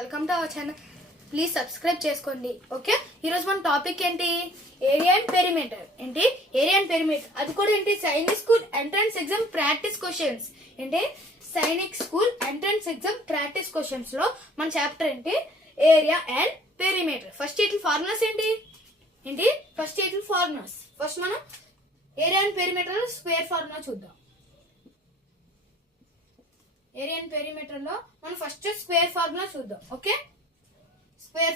Welcome to our channel. Please subscribe చేసుకోండి. Okay, ఈరోజు మన టాపిక్ ఏంటి? Area and perimeter. ఏంటి ఏరియా అండ్ పెరిమీటర్? అది కూడా ఏంటి? Sainik school entrance exam practice questions. ఏంటి Sainik school entrance exam practice questions లో మన చాప్టర్ ఏంటి? Area and perimeter. ఫస్ట్ వీటి ఫార్ములాస్ ఏంటి ఫస్ట్ వీటి ఫార్ములాస్. ఫస్ట్ మనం area and perimeter square formula చూద్దాం. ఏరియా అండ్ పెరిమీటర్ లో మనం ఫస్ట్ స్క్వేర్ ఫార్ములా చూద్దాం. ఓకే, స్క్వేర్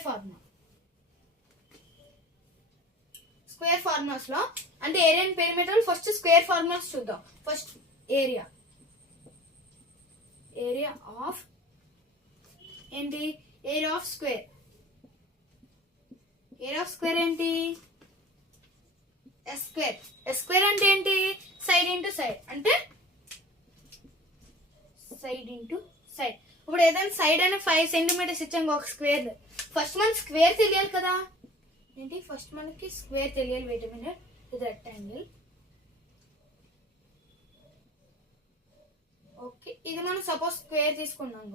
ఫార్ములాస్ లో అంటే area and perimeter first square formulas చూద్దాం. ఫస్ట్ ఏరియా ఆఫ్ ఏంటి? Area of square. Area of square ఏంటి? ఎస్ స్క్వేర్ అంటే ఏంటి? సైడ్ ఇంటూ సైడ్ అంటే సైడ్ ఇంటూ సైడ్. ఇప్పుడు ఏదైనా సైడ్ అయినా 5 సెంటీమీటర్స్ ఇచ్చాం ఒక స్క్వేర్. ఫస్ట్ మనకి స్క్వేర్ తెలియాలి కదా. ఏంటి? ఫస్ట్ మనకి స్క్వేర్ తెలియాలి. Wait a minute. ఇది రెక్టాంగిల్. ఓకే, ఇది మనం సపోజ్ స్క్వేర్ తీసుకున్నాం.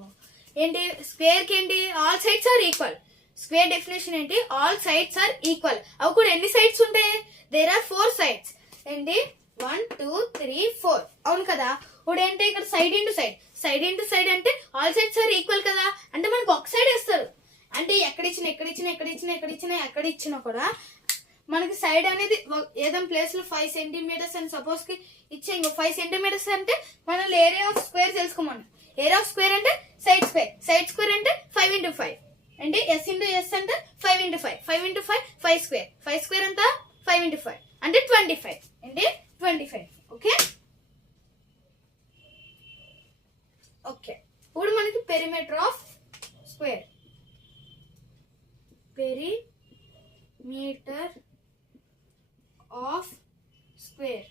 ఏంటి స్క్వేర్ కి ఏంటి? All sides are equal. Square definition ఏంటి? All sides are equal. అవి కూడా ఎన్ని సైడ్స్ ఉంటాయి? There are 4 sides. ఏంటి? 1 2 3 4. అవును కదా. ఇప్పుడు ఏంటి? ఇక్కడ సైడ్ ఇంటూ సైడ్ అంటే ఆల్ సైడ్స్ ఆర్ ఈక్వల్ కదా. అంటే మనకు ఒక సైడ్ ఇస్తారు. అంటే ఎక్కడ ఇచ్చినా కూడా మనకి సైడ్ అనేది ఏదైనా ప్లేస్ లో 5 సెంటీమీటర్స్ అని సపోజ్ కి ఇచ్చే. ఇంకో 5 సెంటీమీటర్స్ అంటే మనం ఏరియా ఆఫ్ స్క్వేర్ తెలుసుకోమన్నా. ఏరియా ఆఫ్ స్క్వేర్ అంటే సైడ్ స్క్వేర్ అంటే 5 ఇంటూ 5 అంటే ఎస్ ఇంటూ ఎస్ అంటే 5 ఇంటూ 5 5 స్క్వేర్ అంతా 5 ఇంటూ 5 అంటే 25. అంటే 25. ఓకే, ఇప్పుడు మనకి perimeter of square. Perimeter of square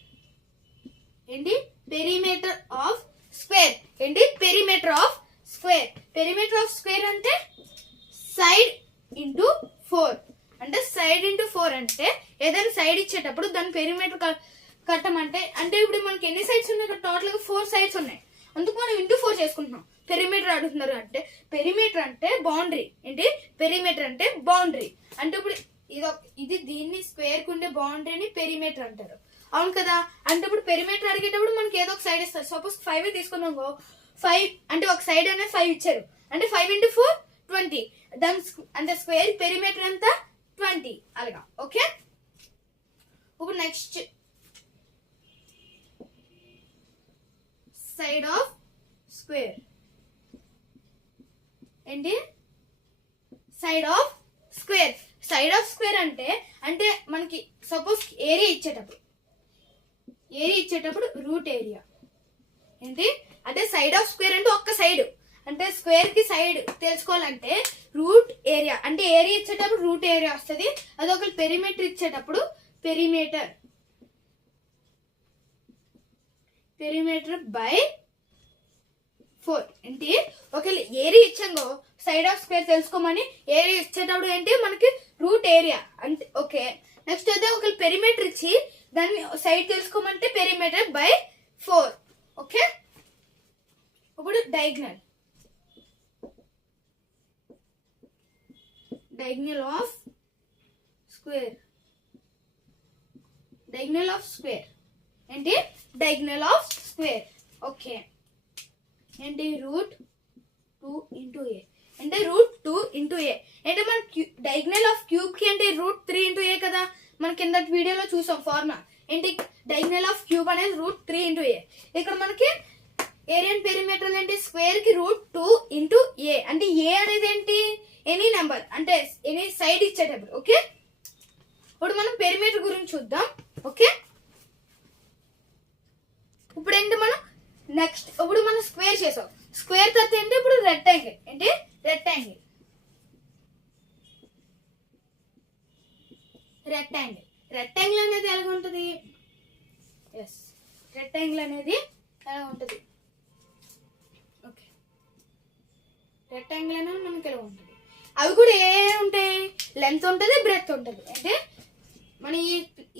ఏంటి? పెరిమీటర్ ఆఫ్ స్క్వేర్ ఏంటి? పెరిమీటర్ ఆఫ్ స్క్వేర్ అంటే సైడ్ ఇంటూ 4. అంటే సైడ్ ఇంటూ 4 అంటే ఏదైనా సైడ్ ఇచ్చేటప్పుడు దాని పెరిమీటర్ కట్టమంటే. అంటే ఇప్పుడు మనకి ఎన్ని సైడ్స్ ఉన్నాయి? టోటల్ గా 4 సైడ్స్ ఉన్నాయి. అందుకు మనం ఇంటూ 4 చేసుకుంటున్నాం. పెరిమీటర్ అడుగుతున్నారు అంటే పెరిమీటర్ అంటే బౌండరీ. ఏంటి? పెరిమీటర్ అంటే బౌండరీ. అంటే ఇప్పుడు ఇది దీన్ని స్క్వేర్ కు ఉండే బౌండరీని పెరిమీటర్ అంటారు. అవును కదా. అంటే ఇప్పుడు పెరిమీటర్ అడిగేటప్పుడు మనకి ఏదో ఒక సైడ్ ఇస్తారు. సపోజ్ 5 తీసుకున్నాం. 5 అంటే ఒక సైడ్ అనేది 5 ఇచ్చారు. అంటే 5 ఇంటూ 4 20. దాని అంటే స్క్వేర్ పెరిమీటర్ ఎంత? 20. అలాగా. ఓకే, ఇప్పుడు నెక్స్ట్ సైడ్ ఆఫ్ స్క్వేర్ ఏంటి? సైడ్ ఆఫ్ స్క్వేర్ అంటే మనకి సపోజ్ ఏరియా ఇచ్చేటప్పుడు రూట్ ఏరియా ఏంటి? అంటే సైడ్ ఆఫ్ స్క్వేర్ అంటే ఒక్క సైడ్. అంటే స్క్వేర్ కి సైడ్ తెలుసుకోవాలంటే రూట్ ఏరియా అంటే ఏరియా ఇచ్చేటప్పుడు రూట్ ఏరియా వస్తుంది. అది ఒక పెరిమీటర్ ఇచ్చేటప్పుడు పెరిమీటర్ బై 4. ఏంటి? ఒకవేళ ఏరియా ఇచ్చాంగో సైడ్ ఆఫ్ స్క్వేర్ తెలుసుకోమని ఏరియా ఇచ్చేటప్పుడు ఏంటి మనకి రూట్ ఏరియా అంటే. ఓకే, నెక్స్ట్ అయితే ఒకవేళ పెరిమీటర్ ఇచ్చి దాన్ని సైడ్ తెలుసుకోమంటే పెరిమీటర్ బై 4. ఓకే, ఇప్పుడు డయాగ్నల్ ఆఫ్ స్క్వేర్ ఏంటి? Diagonal of square. ఓకే, ఏంటి? రూట్ 2 ఇంటూ ఏ అంటే రూట్ 2 ఇంటూ ఏ. అంటే మన డయాగ్నల్ ఆఫ్ క్యూబ్ కి అంటే రూట్ 3 ఇంటూ ఏ కదా. మన కింద వీడియోలో చూసాం ఫార్ములా. ఏంటి? డయాగ్నల్ ఆఫ్ క్యూబ్ అనేది రూట్ 3 ఇంటూ ఏ. ఇక్కడ మనకి ఏరియా అండ్ పెరిమీటర్ ఏంటి? స్క్వేర్ కి రూట్ 2 ఇంటూ ఏ. అంటే ఏ అనేది ఏంటి? ఎనీ నెంబర్ అంటే ఎనీ సైడ్ ఇచ్చేటప్పుడు. ఓకే, ఇప్పుడు మనం పెరిమీటర్ గురించి చూద్దాం. ఓకే, ఇప్పుడు ఏంటి మనం నెక్స్ట్ ఇప్పుడు మనం స్క్వేర్ చేసాం. స్క్వేర్ తర్వాత ఏంటి? ఇప్పుడు రెక్టాంగిల్. ఏంటి? రెక్టాంగిల్ అనేది ఎలా ఉంటుంది? రెక్టాంగిల్ అనేది ఎలా ఉంటుంది? ఓకే, రెక్టాంగిల్ అనేది మనకి ఎలా ఉంటుంది? అవి కూడా ఏ ఉంటాయి? లెంత్ ఉంటుంది, బ్రెడ్త్ ఉంటుంది. అంటే మన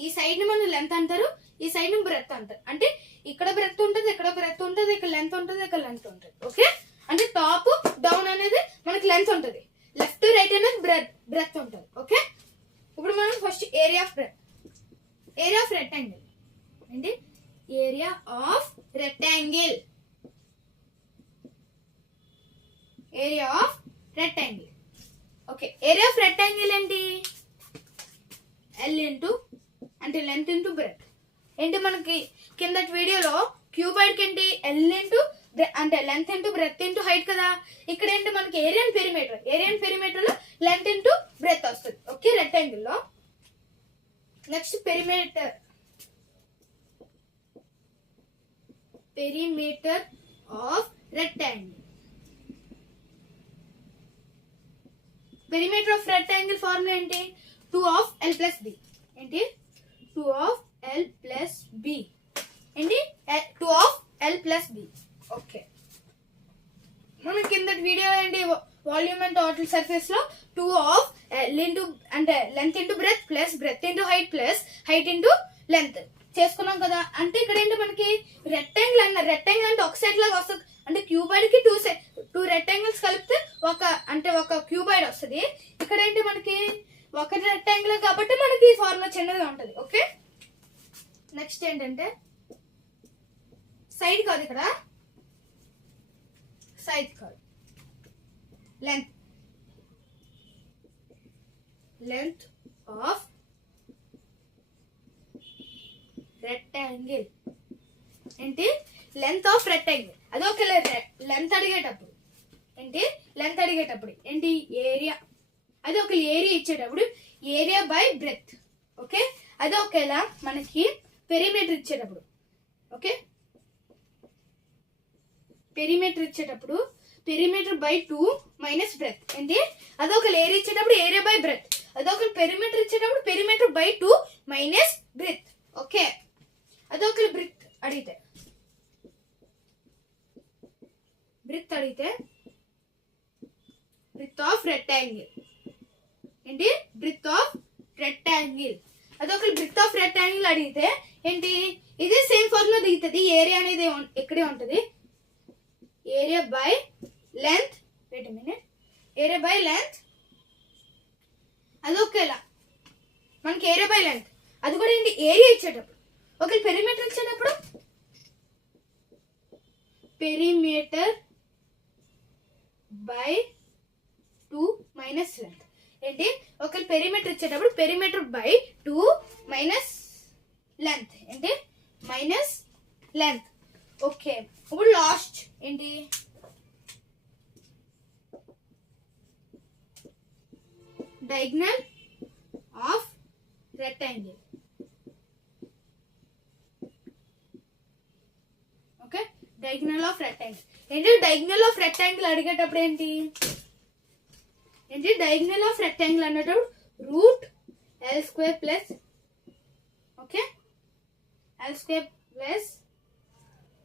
ఈ సైడ్ ని మనం లెంత్ అంటారు, ఈ సైడ్ ని బ్రెడ్త్ అంటారు. అంటే ఇక్కడ బ్రెడ్త్ ఉంటుంది, ఇక్కడ బ్రెడ్త్ ఉంటుంది, ఇక్కడ లెంత్ ఉంటుంది, ఇక్కడ లెంత్ ఉంటుంది. ఓకే, అంటే టాప్ డౌన్ అనేది మనకి లెంత్ ఉంటుంది, లెఫ్ట్ రైట్ అనేది బ్రెత్ ఉంటుంది. ఓకే, ఇప్పుడు మనం ఫస్ట్ ఏరియా ఆఫ్ రెక్టాంగిల్ ఏంటి? Area of rectangle, area of rectangle. Okay, area of rectangle ఏంటి? ఎల్ ఇంటూ అంటే లెంత్ ఇంటూ బ్రెత్. ఏంటి మనకి కిందటి వీడియోలో క్యూబాయిడ్ ఏంటి? ఎల్ ఇంటూ అంటే length into breath into height కదా. ఇక్కడ ఏంటి మనకి area and perimeter, area and perimeter లో లెంత్ ఇంటూ బ్రెత్ వస్తుంది. ఓకే, రెక్టాంగిల్ లో. Next perimeter of rectangle. Perimeter of rectangle formula ఏంటి? 2 ఆఫ్ ఎల్ ప్లస్ బి. ఏంటి? 2 ఆఫ్ ఎల్ ప్లస్ బి. ఏంటి? 2 of l plus b. Okay, మనం కింద video ఏంటి? Volume and total surface లో 2 of L into అంటే length into breath plus breath into height plus height into length చేసుకున్నాం కదా. అంటే ఇక్కడ ఏంటి మనకి రెక్టాంగిల్ అన్న, రెక్టాంగిల్ అంటే ఒక సైడ్ లాగా వస్తుంది. అంటే క్యూబాయిడ్ కి టూ రెక్టాంగిల్స్ కలిపితే ఒక క్యూబాయిడ్ వస్తుంది. ఇక్కడ ఏంటి మనకి ఒక రెక్టాంగిల్ కాబట్టి మనకి ఫార్ములా చిన్నగా ఉంటుంది. ఓకే, నెక్స్ట్ ఏంటంటే సైడ్ కాదు, ఇక్కడ సైడ్ కాదు, లెంత్ ఆఫ్ రెక్టాంగిల్. ఏంటి? Length of rectangle. అది ఒక లెంత్ అడిగేటప్పుడు ఏంటి? లెంత్ అడిగేటప్పుడు ఏంటి? ఏరియా. అది ఒక ఏరియా ఇచ్చేటప్పుడు ఏరియా బై బ్రెత్. ఓకే, అది ఒకేలా మనకి పెరిమీటర్ ఇచ్చేటప్పుడు. ఓకే, పెరిమీటర్ ఇచ్చేటప్పుడు పెరిమీటర్ బై 2 మైనస్ బ్రెత్. ఏంటి? అదొక ఏరియా ఇచ్చేటప్పుడు ఏరియా బై బ్రెత్. అదొక పెరిమీటర్ ఇచ్చేటప్పుడు perimeter by 2 minus breadth. Okay, అదొక బ్రెత్ అడిగితే బ్రెత్ ఆఫ్ రెక్టాంగిల్. ఏంటి? Breadth of rectangle. అదొక బ్రెత్ ఆఫ్ రెక్టాంగిల్ అడిగితే ఏంటి? ఇది సేమ్ ఫార్ములా దిగుతుంది. ఏరియా అనేది ఇక్కడే ఉంటుంది. Area by length, wait minute, area by length. అది ఒకేలా మనకి ఏరియా బై లెంత్. అది కూడా ఏంటి? ఏరియా ఇచ్చేటప్పుడు. ఒక పెరిమీటర్ ఇచ్చేటప్పుడు పెరిమీటర్ బై 2 మైనస్ లెంత్. ఏంటి? ఒక పెరిమీటర్ ఇచ్చేటప్పుడు పెరిమీటర్ బై 2 మైనస్ లెంత్. ఏంటి? Minus length. ఓకే, ఇప్పుడు లాస్ట్ ఏంటి? Diagonal of rectangle. Okay, diagonal of rectangle. ఏంటి? డయాగ్నల్ ఆఫ్ రెక్టాంగిల్ అడిగేటప్పుడు ఏంటి? డయాగ్నల్ ఆఫ్ రెక్టాంగిల్ అన్నప్పుడు root L square plus, okay, L square plus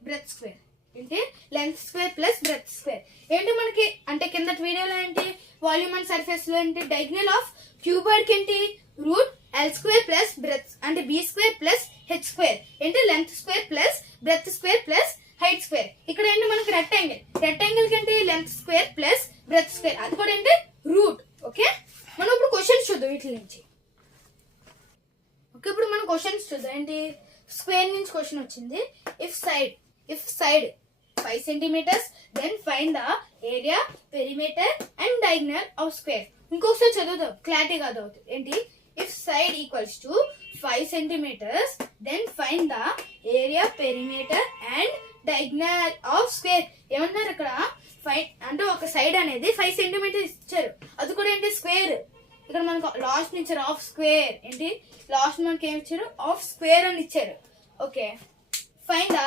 breadth square. ఏంటి? Length square plus breadth square. ఏంటి మనకి అంటే కిందటి వీడియోలో ఏంటి? వాల్యూమ్ అండ్ సర్ఫేస్ లో ఏంటి? డయాగ్నల్ ఆఫ్ క్యూబాయిడ్ ఏంటి? Root L square plus breadth అంటే B square plus H square. ఏంటి? Length square plus breadth square plus height square. ఇక్కడ ఏంటి మనకి రెక్టాంగిల్ కి ఏంటి? Length square plus breadth square. అది కూడా ఏంటి? రూట్. ఓకే, మనం ఇప్పుడు క్వశ్చన్స్ చూద్దాం వీటి నుంచి. ఓకే, ఇప్పుడు మనం క్వశ్చన్స్ చూద్దాం. ఏంటి? స్క్వేర్ నుంచి క్వశ్చన్ వచ్చింది. If side 5 centimeters, then find the area, perimeter and diagonal of square. ఇంకొకసారి చదువుదాం, క్లారిటీగా అవుతుంది. ఏంటి? If side equals to 5 centimeters, then find the area, perimeter and diagonal of square. ఏమన్నారు ఇక్కడ? అంటే ఒక సైడ్ అనేది 5 centimeters ఇచ్చారు. అది కూడా ఏంటి? స్క్వేర్. ఇక్కడ మనకు లాస్ట్ నుంచి ఆఫ్ స్క్వేర్. ఏంటి? లాస్ట్ మనకి ఏమి ఇచ్చారు? ఆఫ్ స్క్వేర్ అని ఇచ్చారు. ఓకే, ఫైండ్ ద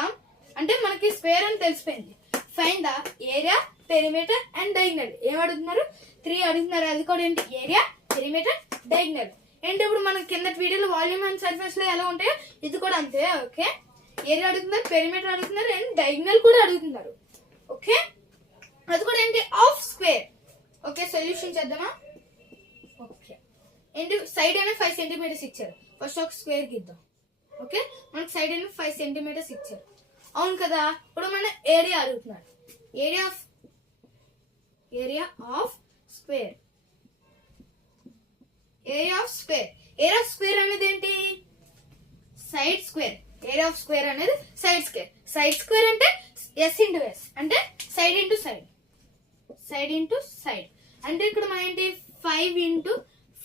అంటే మనకి స్క్వేర్ అని తెలిసిపోయింది. Find the area, perimeter and diagonal. ఏం అడుగుతున్నారు? 3 అడుగుతున్నారు. అది కూడా ఏంటి? Area, perimeter, diagonal. ఏంటి? ఇప్పుడు మనం కింద వీడియోలో వాల్యూమ్ అండ్ సర్ఫేస్ లో ఎలా ఉంటాయో ఇది కూడా అంతే. ఓకే, ఏరియా అడుగుతున్నారు, పెరిమీటర్ అడుగుతున్నారు అండ్ డయాగ్నల్ కూడా అడుగుతున్నారు. ఓకే, అది కూడా ఏంటి? Of square. ఓకే, సొల్యూషన్ చేద్దామా? ఓకే, ఏంటి? సైడ్ అయినా 5 centimeters ఇచ్చారు. ఫస్ట్ ఒక స్క్వేర్ గీద్దాం. ఓకే, మనకి సైడ్ అయినా 5 centimeters ఇచ్చారు. అవును కదా. ఇప్పుడు మన ఏరియా అడుగుతున్నారు. Area of square. Area of square. Area of square అనేది ఏంటి? Side square. Area of square అనేది సైడ్ స్క్వేర్. సైడ్ స్క్వేర్ అంటే ఎస్ ఇంటూ ఎస్, అంటే side into side, side into side. అంటే ఇక్కడ మన ఏంటి 5 ఇంటూ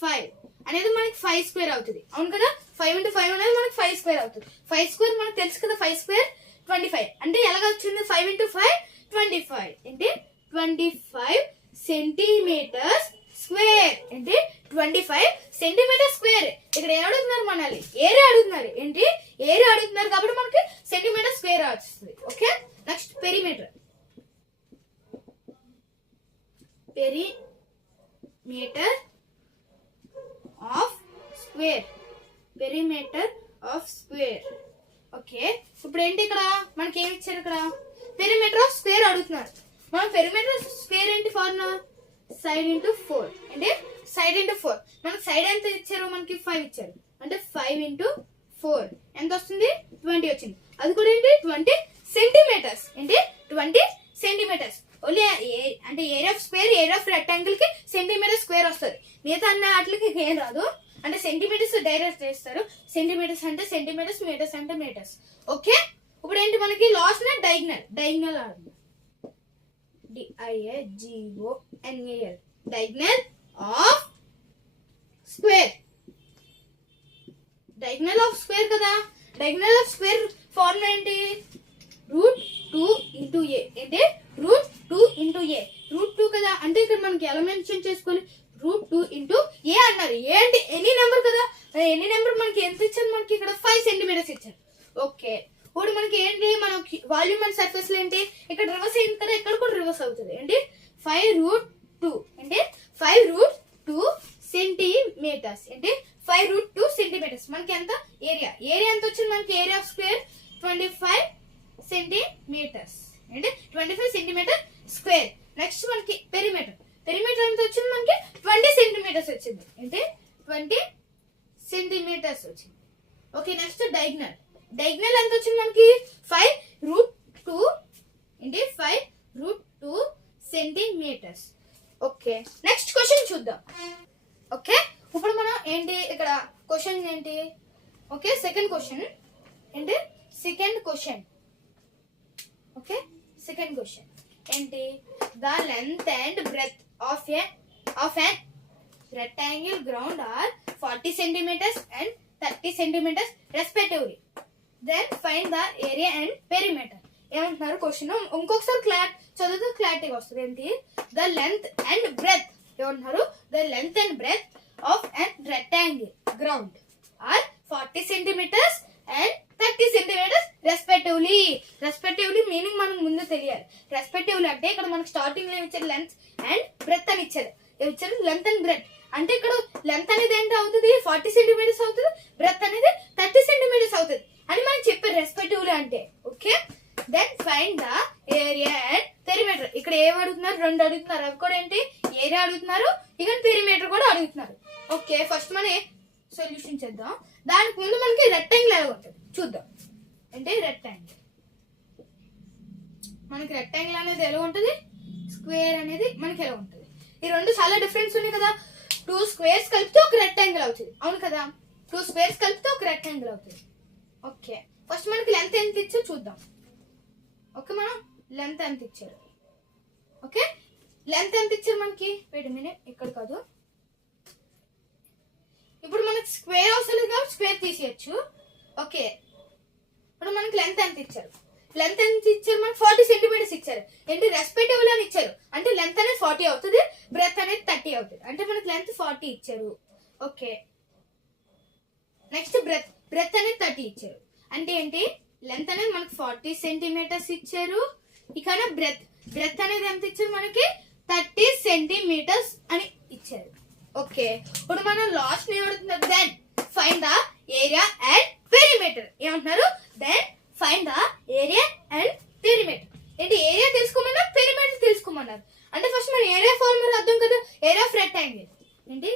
5 అనేది మనకి 5 స్క్వేర్ అవుతుంది. అవును కదా, 5 ఇంటూ 5 అనేది మనకి 5 స్క్వేర్ అవుతుంది. 5 స్క్వేర్ మనకు తెలుసు కదా, 5 స్క్వేర్ 25. అంటే ఎలాగ వచ్చింది? 5 ఇంటూ 5 25 అంటే 25 సెంటీమీటర్స్ స్క్వేర్. అంటే 25 సెంటీమీటర్ స్క్వేర్. ఇక్కడ ఏం అడుగుతున్నారు? మనల్ని ఏరియా అడుగుతున్నారు. ఏంటి? ఏరియా అడుగుతున్నారు కాబట్టి మనకి సెంటీమీటర్ స్క్వేర్ వస్తుంది. Okay, next perimeter. Perimeter of square. Perimeter of square. Okay, ఇప్పుడు ఏంటి ఇక్కడ మనకి ఏమి ఇచ్చారు? ఇక్కడ పెరిమీటర్ ఆఫ్ స్క్వేర్ అడుగుతున్నారు. మనం పెరిమీటర్ ఆఫ్ స్క్వేర్ ఏంటి ఫార్ములా? Side into 4. అంటే సైడ్ ఇంటూ 4. మనకి సైడ్ ఎంత ఇచ్చారు? మనకి 5 ఇచ్చారు. అంటే 5 ఇంటూ 4 ఎంత వస్తుంది? 20 వచ్చింది. అది కూడా ఏంటి? 20 సెంటీమీటర్స్. ఏంటి? 20 సెంటీమీటర్స్. ఓన్లీ అంటే area of square, area of rectangle కి సెంటీమీటర్ స్క్వేర్ వస్తుంది. మిగతా అన్న వాటికి ఏం రాదు. అంటే సెంటీమీటర్స్ డైరెక్ట్ చేస్తారు. సెంటీమీటర్స్ అంటే సెంటీమీటర్స్, మీటర్స్ అంటే మీటర్స్. ఓకే, ఇప్పుడు ఏంటి మనకి లాస్ట్ నే డైగ్నల్. డైగ్నల్ ఆడుతుంది. DIAGONAL. Diagonal of square. Diagonal of square కదా. డైగ్నల్ ఆఫ్ స్క్వేర్ ఫార్ములా ఏంటి? √2 ఇంటూ ఏ. అంటే √2 ఇంటూ ఏ. √2 కదా. అంటే ఇక్కడ మనకి ఎలా మెన్షన్ చేసుకోవాలి? √2 ఇంటూ ఏ అన్నారు. ఏ అంటే ఎనీ నెంబర్ కదా. ఎనీ నెంబర్ మనకి ఎంత ఇచ్చారు? మనకి ఇక్కడ 5 సెంటీమీటర్స్ ఇచ్చారు. ఓకే, ఇప్పుడు మనకి ఏంటి? మనకి వాల్యూమ్ అండ్ సర్ఫేస్ లో ఏంటి? ఇక్కడ రివర్స్ అయింది కదా, ఇక్కడ కూడా రివర్స్ అవుతుంది. అంటే 5√2 అంటే 5√2 సెంటీమీటర్స్. అంటే 5√2 సెంటీమీటర్స్. మనకి ఎంత ఏరియా? ఏరియా ఎంత వచ్చింది మనకి? Area of square 25 centimetres. అంటే 25 సెంటీమీటర్ స్క్వేర్. నెక్స్ట్ మనకి పెరిమీటర్. పెరిమీటర్ ఎంత వచ్చింది? మనకి 20 సెంటీమీటర్స్ వచ్చింది. అంటే 20 సెంటీమీటర్స్ వచ్చింది. Okay, next diagonal. డైగ్నల్ ఎంత వచ్చింది మనకి? 5√2 అంటే 5√2 సెంటీమీటర్స్. ఓకే, నెక్స్ట్ క్వశ్చన్ చూద్దాం. ఓకే, ఇప్పుడు మనం ఏంటి ఇక్కడ క్వశ్చన్ ఏంటి? ఓకే, సెకండ్ క్వశ్చన్ ఏంటి? Second question. Okay, second question ఏంటి? The length and breadth of an rectangle ground are 40 centimeters and 30 centimeters respectively. Then find the area and perimeter. ఏమంటున్నారు question? ఇంకొకసారి చదివితే క్లారిటీగా వస్తుంది. ఏంటి? The length and breadth. ఏమంటున్నారు? The length and breadth of an rectangle ground are 40 centimeters and 30 centimeters respectively. Respectively meaning మనకు ముందు తెలియాలి. రెస్పెక్టివ్లీ అంటే ఇక్కడ మనకు స్టార్టింగ్ లో ఇచ్చారు లెంత్ అండ్ బ్రెత్ అని ఇచ్చారు. ఇచ్చారు లెంత్ అండ్ బ్రెత్. అంటే ఇక్కడ లెంత్ అనేది ఏంటి అవుతుంది? 40 సెంటీమీటర్స్ అవుతుంది. బ్రెత్ అనేది 30 సెంటీమీటర్స్ అవుతుంది అని మనకి చెప్పారు రెస్పెక్టివ్లీ అంటే. Okay, then find the area and perimeter. ఇక్కడ ఏం అడుగుతున్నారు? 2 అడుగుతున్నారు. అవి కూడా ఏంటి? ఏరియా అడుగుతున్నారు, ఇక పెరిమీటర్ కూడా అడుగుతున్నారు. ఓకే, ఫస్ట్ మనం సొల్యూషన్ చేద్దాం. దానికి ముందు మనకి రెక్టాంగిల్ ఎలా ఉంటుంది చూద్దాం. అంటే రెక్టాంగిల్ మనకి రెక్టాంగిల్ అనేది ఎలా ఉంటుంది? స్క్వేర్ అనేది మనకి ఎలా ఉంటుంది? ఈ రెండు చాలా డిఫరెన్స్ ఉన్నాయి కదా. 2 స్క్వేర్స్ కలిపితే ఒక రెక్టాంగిల్ అవుతుంది. అవును కదా, 2 స్క్వేర్స్ కలిపితే ఒక రెక్టాంగిల్ అవుతుంది. ఓకే, ఫస్ట్ మనకి లెంత్ ఎంత ఇచ్చారు చూద్దాం. ఓకే, మనం లెంత్ ఎంత ఇచ్చారు? ఓకే, లెంత్ ఎంత ఇచ్చారు మనకి? వెయిట్ మినిట్, ఇక్కడ కాదు. ఇప్పుడు మనకి స్క్వేర్ అవసరం లేదు కాబట్టి స్క్వేర్ తీసేయచ్చు. ఓకే, ఇప్పుడు మనకి లెంత్ ఎంత ఇచ్చారు? లెంత్ ఎంత ఇచ్చారు? మనకి 40 సెంటీమీటర్స్ ఇచ్చారు. ఏంటి? రెస్పెక్టివ్లీ అని ఇచ్చారు. అంటే లెంత్ అనేది 40 అవుతుంది, బ్రెత్ అనేది 30 అవుతుంది. అంటే మనకి లెంత్ 40 ఇచ్చారు. ఓకే, నెక్స్ట్ బ్రెత్ అనేది 30 ఇచ్చారు. అంటే ఏంటి? లెంత్ అనేది మనకి 40 సెంటీమీటర్స్ ఇచ్చారు. ఇక బ్రెత్ అనేది ఎంత ఇచ్చారు? మనకి 30 సెంటీమీటర్స్ అని ఇచ్చారు. ఓకే, ఇప్పుడు మనం లాస్ట్ ఏమడుతున్నారు? Then find the area and perimeter. ఏమంటున్నారు? Then find the area and perimeter. ఏంటి? ఏరియా తెలుసుకోమన్నారు, పెరిమీటర్ తెలుసుకోమన్నారు. అంటే ఫస్ట్ మన ఏరియా ఫార్ములా అర్థం కదా. ఏరియా ఆఫ్ రెక్టాంగిల్ ఏంటి?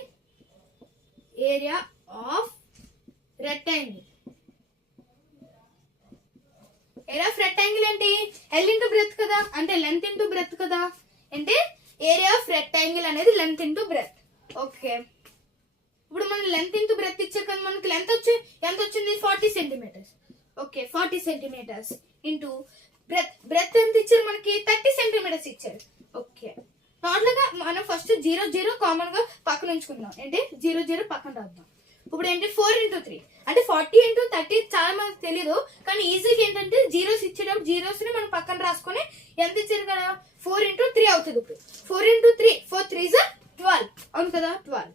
Area of rectangle. Area of rectangle ఏంటి? ఎల్ ఇంటూ బ్రెత్ కదా. అంటే లెంత్ ఇంటూ బ్రెత్ కదా. అంటే ఏరియా ఆఫ్ రెక్టాంగిల్ అనేది లెంత్ ఇంటూ బ్రెత్. ఓకే, ఇప్పుడు మన లెంత్ ఇంటూ బ్రెత్ ఇచ్చారు కదా, మనకి లెంత్ ఎంత వచ్చింది 40 centimetres. Okay, 40 centimetres into breadth ఎంత ఇచ్చారు మనకి 30 సెంటీమీటర్స్ ఇచ్చారు. ఓకే, టోటల్ గా మనం ఫస్ట్ 0 0 కామన్ గా పక్కన ఉంచుకుందాం. ఏంటి 0 0 పక్కన రాద్దాం. ఇప్పుడు ఏంటి 4 into 3 అంటే 40 into 30 చాలా మంది తెలియదు, కానీ ఈజీగా ఏంటంటే జీరోస్ ఇచ్చేటప్పుడు జీరోస్ ని మనం పక్కన రాసుకొని ఎంత ఇచ్చారు కదా 4 into 3 అవుతుంది. ఇప్పుడు 4 into 3 4 3s 12 అవును కదా 12.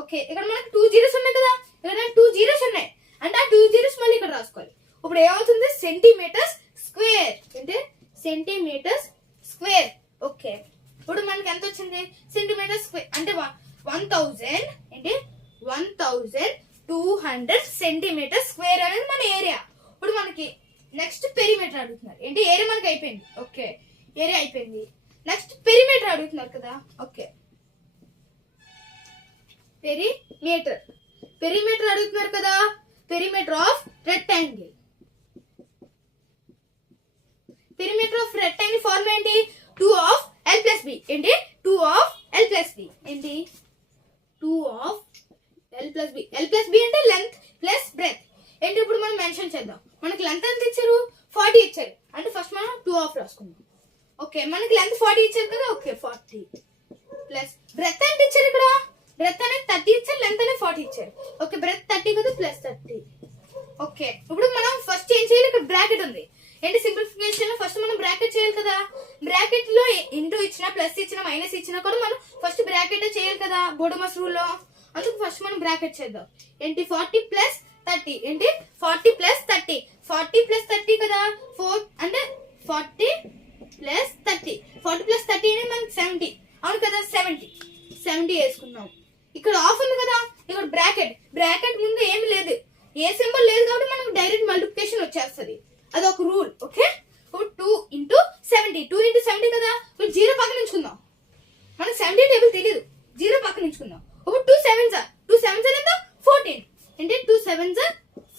ఓకే, ఇక్కడ మనకి 2 జీరోస్ ఉన్నాయి కదా, ఇక్కడ 2 జీరోస్ ఉన్నాయి అంటే ఆ 2 జీరోస్ మళ్ళీ ఇక్కడ రాసుకోవాలి. ఇప్పుడు ఏమవుతుంది సెంటీమీటర్స్ స్క్వేర్. అంటే సెంటీమీటర్స్ స్క్వేర్. ఓకే, ఇప్పుడు మనకి ఎంత వచ్చింది సెంటీమీటర్ స్క్వేర్ అంటే 1000 ఏంటి 1200 సెంటీమీటర్ స్క్వేర్ అనేది మన ఏరియా. ఇప్పుడు మనకి నెక్స్ట్ పెరిమీటర్ అడుగుతున్నారు. ఏంటి ఏరియా మనకి అయిపోయింది. ఓకే, ఏరియా అయిపోయింది. నెక్స్ట్ పెరిమీటర్ అడుగుతున్నారు కదా. ఓకే, పెరిమీటర్ అడుగుతున్నారు కదా. Perimeter of rectangle. Perimeter of rectangle formula ఏంటి 2 of L plus B. ఏంటి 2 of L plus B. ఏంటి 2 of L plus B. L plus B అంటే లెంత్ ప్లస్ బ్రెత్. ఏంటి ఇప్పుడు మనం మెన్షన్ చేద్దాం. మనకి లెంత్ ఎంత ఇచ్చారు 40 ఇచ్చారు అంటే ఫస్ట్ మనం 2 ఆఫ్ రాసుకుందాం. ఓకే, మనకి లెంత్ 40 ఇచ్చారు కదా. ఓకే, 40 ప్లస్ బ్రెత్ ఎంత ఇచ్చారు. ఇక్కడ బ్రెత్ అనేది 30 ఇచ్చారు, లెంత్ అనేది 40 ఇచ్చారు. ఓకే, బ్రెత్ 30 కదా ప్లస్ 30. ఓకే, ఇప్పుడు మనం ఫస్ట్ ఏం చేయాలి, ఇక్కడ బ్రాకెట్ ఉంది. ఏంటి సింప్లిఫికేషన్ లో ఫస్ట్ మనం బ్రాకెట్ చేయాలి కదా. బ్రాకెట్ లో ఇంటూ ఇచ్చినా ప్లస్ ఇచ్చినా మైనస్ ఇచ్చినా కూడా మనం ఫస్ట్ బ్రాకెట్ చేయాలి కదా బోడమస్ రూల్ లో. అందుకు ఫస్ట్ మనం బ్రాకెట్ చేద్దాం. ఏంటి 40 ప్లస్ 30 ఏంటి 40 ప్లస్ 30 40 ప్లస్ 30 కదా 4 అంటే 40 ప్లస్ 30 40 ప్లస్ 30 అంటే మనకి 70 అవును కదా 70 వేసుకున్నాం. ఇక్కడ ఆఫ్ ఉంది కదా, ఇక్కడ బ్రాకెట్ ముందు ఏమి లేదు, ఏ సింబల్ లేదు కాబట్టి మనకు డైరెక్ట్ మల్టిప్లికేషన్ వచ్చేస్తుంది. అది ఒక రూల్. ఓకే, 2 into 70 కదా. ఇప్పుడు 0 పక్కన ఉంచుకుందాం. మనకు 70 టేబుల్ తెలియదు, 0 పక్కన ఉంచుకుందాం. ఇప్పుడు 2 7s ఎంత 14 అంటే 2 7s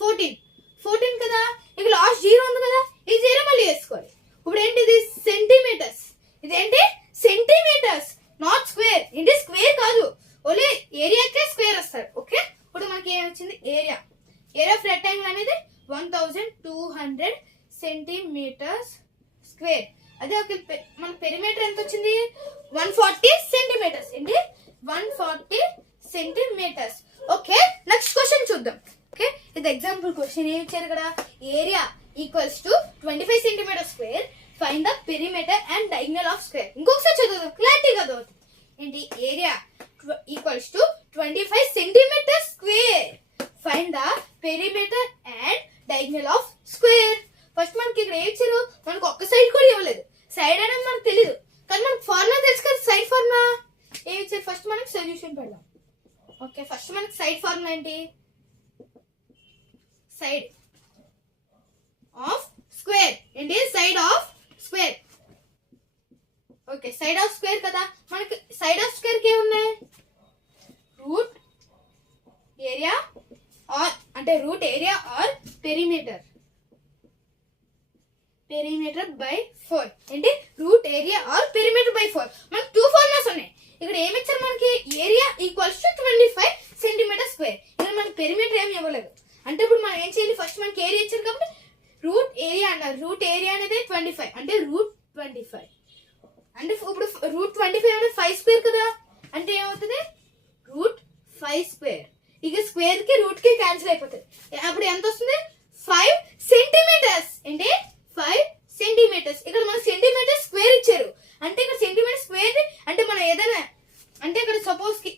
14 కదా. ఇక్కడ లాస్ట్ 0 ఉంది కదా, ఈ 0 మళ్ళీ వేసుకోవాలి. ఇప్పుడు ఏంటి ఇది సెంటీమీటర్స్. ఇదేంటి సెంటీమీటర్స్ నాట్ స్క్వేర్. ఏంటి స్క్వేర్ కాదు, ఓన్లీ ఏరియాకే స్క్వేర్ వస్తారు. ఓకే, ఇప్పుడు మనకి ఏం వచ్చింది ఏరియా ఆఫ్ రెక్టాంగిల్ అనేది 1200 సెంటీమీటర్స్ స్క్వేర్. అదే ఒక మన పెరిమీటర్ ఎంత వచ్చింది 140 సెంటీమీటర్స్. ఏంటి 140 సెంటీమీటర్స్. ఓకే, నెక్స్ట్ క్వశ్చన్ చూద్దాం. ఓకే, ఇది ఎగ్జాంపుల్ క్వశ్చన్. ఏం ఇచ్చారు ఇక్కడ area equals to 25 centimetre square, find the perimeter and diagonal of square. ఇంకొకసారి చదువుదాం క్లారిటీగా చదువుతుంది. ఏంటి area equals to 25 centimetre square, find the perimeter and diagonal of square. First మనకి ఇక్కడ ఏం ఇచ్చారు, మనకు ఒక్క సైడ్ కూడా ఇవ్వలేదు. సైడ్ అనేది మనకు తెలియదు, కానీ మనకు ఫార్ములా తెలుసు కదా సైడ్ ఫార్ములా. ఏం ఇచ్చారు ఫస్ట్ మనకి సొల్యూషన్ పెడదాం. ఓకే, ఫస్ట్ మనకి సైడ్ ఫార్ములా ఏంటి సైడ్ ఆఫ్ స్క్వేర్. ఏంటి side of square. Okay, side of square కదా. మనకి సైడ్ ఆఫ్ స్క్వేర్ కి ఏమున్నాయి రూట్ ఏరియా ఆర్ అంటే root area or perimeter by 4. ఏంటి root area or perimeter by 4. మనకి 2 ఫార్ములాస్ ఉన్నాయి. ఇక్కడ ఏమి ఇచ్చారు మనకి area equals to 25 centimetre square. ఇక్కడ మనకి పెరిమీటర్ ఏమి ఇవ్వలేదు. అంటే ఇప్పుడు మనం ఏం చేయాలి, ఫస్ట్ మనకి ఏరియా ఇచ్చారు కాబట్టి రూట్ ఏరియా అన్నారు. రూట్ ఏరియా అనేది 25 అంటే రూట్ 25 అంటే ఇప్పుడు రూట్ 25 అంటే 5 స్క్వేర్ కదా. అంటే ఏమవుతుంది రూట్ 5 స్క్వేర్. ఇక స్క్వేర్ కి రూట్ కి క్యాన్సిల్ అయిపోతుంది. అప్పుడు ఎంత వస్తుంది 5 సెంటీమీటర్స్. ఏంటి 5 సెంటీమీటర్స్. ఇక్కడ మనకు సెంటీమీటర్ స్క్వేర్ ఇచ్చారు అంటే ఇక్కడ సెంటీమీటర్ స్క్వేర్ అంటే మనం ఏదైనా అంటే ఇక్కడ సపోజ్ కి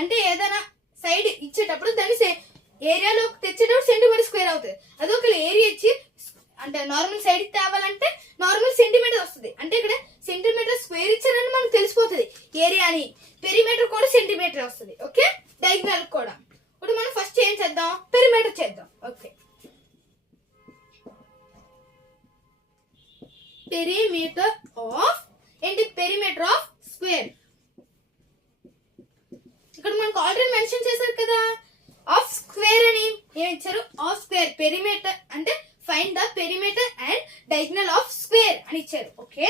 అంటే ఏదైనా సైడ్ ఇచ్చేటప్పుడు దాన్ని ఏరియాలోకి తెచ్చేటప్పుడు సెంటీమీటర్ స్క్వేర్ అవుతుంది. అదే ఒక ఏరియా ఇచ్చి అంటే నార్మల్ సైడ్ తేవాలంటే నార్మల్ సెంటీమీటర్ వస్తుంది. అంటే ఇక్కడ సెంటీమీటర్ స్క్వేర్ ఇచ్చారని మనకు తెలిసిపోతుంది ఏరియా అని. పెరిమీటర్ కూడా సెంటీమీటర్ వస్తుంది. ఓకే, డయాగ్నల్ కూడా. ఇప్పుడు మనం ఫస్ట్ ఏం చేద్దాం పెరిమీటర్ చేద్దాం. ఓకే, పెరిమీటర్ ఆఫ్ ఏంటి పెరిమీటర్ ఆఫ్ స్క్వేర్. ఇక్కడ మనకు ఆల్రెడీ మెన్షన్ చేశారు కదా ఆఫ్ స్క్వేర్ అని. ఏం ఇచ్చారు ఆఫ్ స్క్వేర్ పెరిమీటర్ అంటే find the perimeter and diagonal of square అని ఇచ్చారు. ఓకే,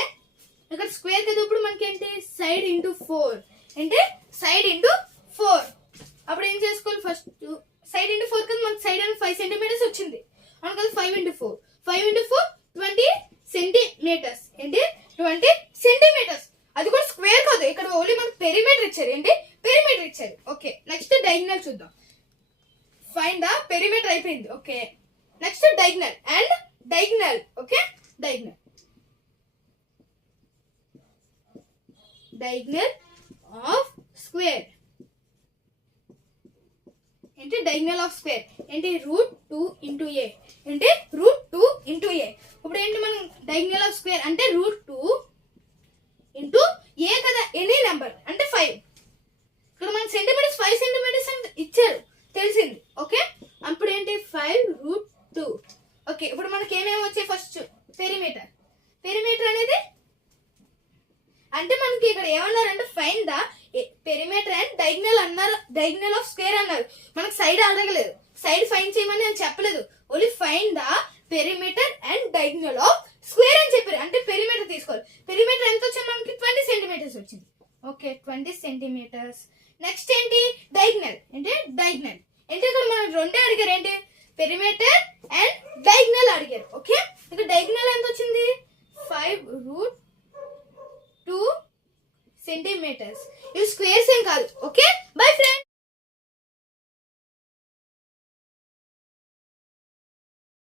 ఇక్కడ స్క్వేర్ కదా. ఇప్పుడు మనకి ఏంటి సైడ్ ఇంటూ 4 అంటే సైడ్ ఇంటూ 4. అప్పుడు ఏం చేసుకోవాలి ఫస్ట్ సైడ్ ఇంటూ 4 కదా మనకి సైడ్ అని 5 సెంటీమీటర్స్ వచ్చింది అవును కదా 5 ఇంటూ 4 20 సెంటీమీటర్స్ ఏంటి 20 సెంటీమీటర్స్. అది కూడా స్క్వేర్ కాదు ఇక్కడ ఓన్లీ మనకు పెరిమీటర్ ఇచ్చారు ఏంటి పెరిమీటర్ ఇచ్చారు. ఓకే నెక్స్ట్ డయాగ్నల్ చూద్దాం. ఫైండ్ ద పెరిమీటర్ అయిపోయింది. Okay next diagonal and diagonal. Okay diagonal diagonal of square ఏంటి డయాగ్నల్ ఆఫ్ స్క్వేర్ ఏంటి √2 ఇంటూ ఏ ఏంటి √2 ఇంటూ ఏ. ఇప్పుడు ఏంటి మనం డయాగ్నల్ ఆఫ్ స్క్వేర్ అంటే √2 ఇంటూ ఏ కదా ఎనీ నెంబర్ అంటే 5. ఇక్కడ మన సెంటీమీటర్స్ 5 సెంటీమీటర్స్ అని ఇచ్చారు తెలిసింది. ఓకే అప్పుడు ఏంటి 5√2. ఓకే ఇప్పుడు మనకి ఏమేమి వచ్చాయి ఫస్ట్ పెరిమీటర్. పెరిమీటర్ అనేది అంటే మనకి ఇక్కడ ఏమన్నారంటే find the perimeter and diagonal అన్నారు. డయాగ్నల్ ఆఫ్ స్క్వేర్ అన్నారు మనకు సైడ్ అడగలేదు సైడ్ ఫైండ్ చేయమని నేను చెప్పలేదు only find the perimeter and diagonal of square అని చెప్పారు. అంటే పెరిమీటర్ తీసుకోవాలి. పెరిమీటర్ ఎంత వచ్చింది మనకి 20 సెంటీమీటర్స్ వచ్చింది. Okay 20 centimetres. నెక్స్ట్ ఏంటి డయాగ్నల్ అంటే డయాగ్నల్ అంటే ఇక్కడ మనం రెండే అడిగారు ఏంటి పెరిమీటర్ అండ్ డయాగ్నల్ అడిగారు. ఓకే ఇక్కడ డయాగ్నల్ ఎంత వచ్చింది 5√2 సెంటీమీటర్స్. ఇవి స్క్వేర్స్ ఏం కాదు. Okay bye friends.